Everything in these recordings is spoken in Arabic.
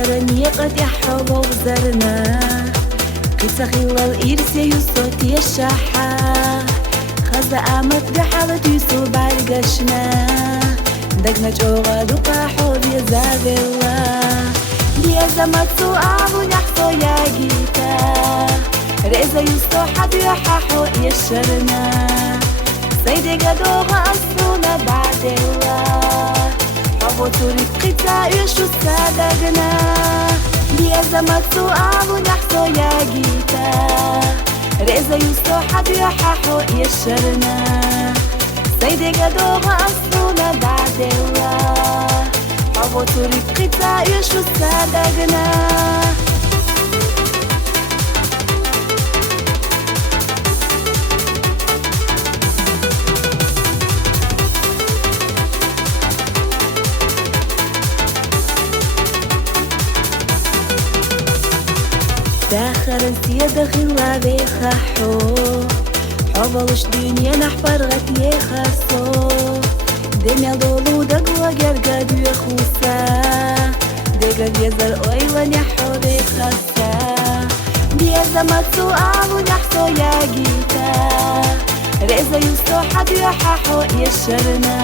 آخرني قد يحب وزرنا قصة خلال إرسي يصوت يشحا خذ أمت بحالة يسو برقشنا دقنا جوغا دوقا حوض يزابلا بيزمت سؤال ونحصو يا جيتا رئيزة يسو حد يححو يشرنا سيدي قدوغا أصلونا بعد الله حبو توريك قطع يشو صدقنا بيزمت سؤال ونحصو يا جيتا رئيزة يسو حد يححو يشرنا سيدي قدوغا أصلونا بعد الله حبو توريك قطع يشو صدقنا داخل سيادة غلا بيخحو حوالش دنيا نحبر غت يخصو دنيا دولو دقوا جرقا بيخوسا دقا بيزر اويلا نحو بيخصا بيزمت سؤال ونحصو يا جيتا رئيزة يوسو حد يححو يشرنا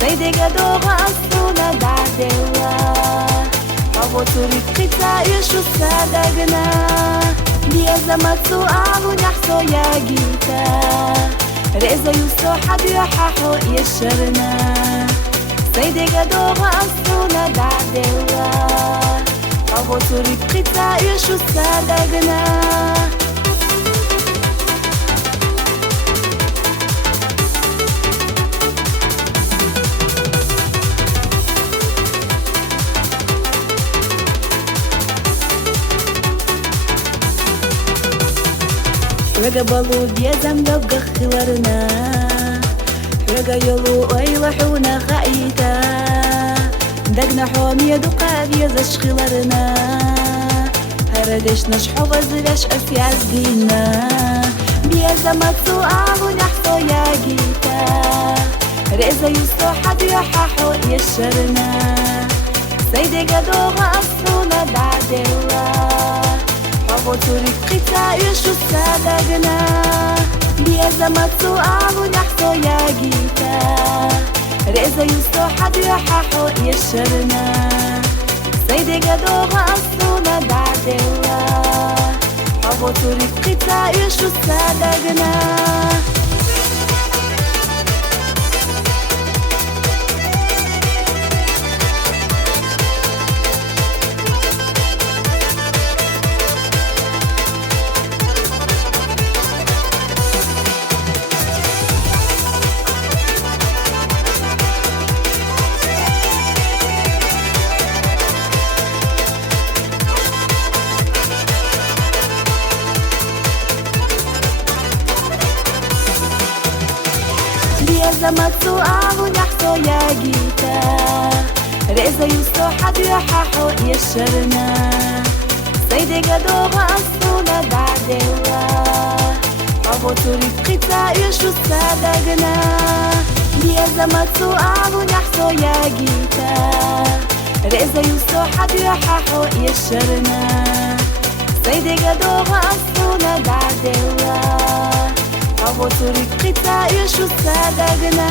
سيدي قدوغا أصلونا بعد الله حبو توريك قطع يشو صدقنا بيزمت سؤال ونحصو يا جيتا رئيزة يوسو حد يححو يشرنا سيدي قدوغا أصلونا بعد الله حبو توريك قطع يشو صدقنا Rega balu biyazam dabga khilarna Rega yolu ayla huna khaita Dagna homiya duqa biyazash khilarna Haradesh nashhu vazlash afyaz dina Biyazamat su'al nahso ya gita Reza yusto had yahahu yasharna Saydi gadoga asluna ba'dillah حبو توريك قطع يشو صدقنا بيزمت سؤال ونحصو يا جيتا رئيزة يوسو حد يححو يشرنا سيدي قدوغا أصلونا بعد الله حبو توريك قطع يشو صدقنا بيزمت سؤال ونحصو يا جيتا رئيزة يوسو حد يححو يشرنا سيدي قدوغا أصلونا بعد الله حبو توريك قطع يشو صدقنا بيزمت سؤال ونحصو يا جيتا رئيزة يوسو حد يححو يشرنا سيدي قدوغا أصلونا بعد الله حبو توريك قطع يشو صدقنا